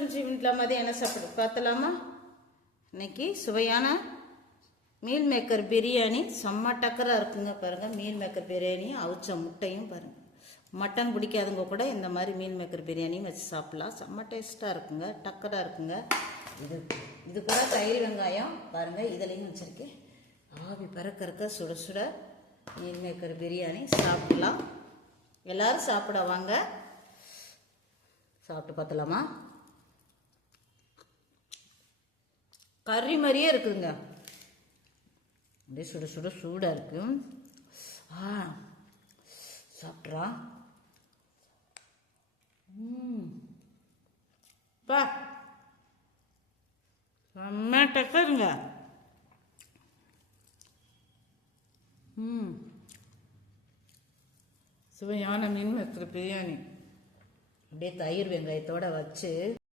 வீட்டில் மதியம் என்ன சாப்பிடு பார்த்தலாமா? இன்னைக்கு சுவையான மீல் மேக்கர் பிரியாணி செம்ம டக்கராக இருக்குங்க. பாருங்கள், மீல் மேக்கர் பிரியாணியும் அவிச்ச முட்டையும் பாருங்கள். மட்டன் பிடிக்காதவங்க கூட இந்த மாதிரி மீல் மேக்கர் பிரியாணியும் வச்சு சாப்பிட்லாம். செம்ம டேஸ்ட்டாக இருக்குங்க, டக்கராக இருக்குங்க. இது கூட தயிர் வெங்காயம் பாருங்கள், இதுலேயும் வச்சுருக்கேன். ஆவி பறக்கிறக்க சுட சுட மீல் மேக்கர் பிரியாணி சாப்பிடலாம். எல்லோரும் சாப்பிட வாங்க, சாப்பிட்டு பார்த்தலாமா? கறி மாதிரியே இருக்குதுங்க, அப்படியே சுட சுட சூடாக இருக்கு. சாப்பிட்றா பா செம்ம டக்கருங்க. சுவையான மீன் மேக்கர் பிரியாணி அப்படியே தயிர் வெங்காயத்தோடு வச்சு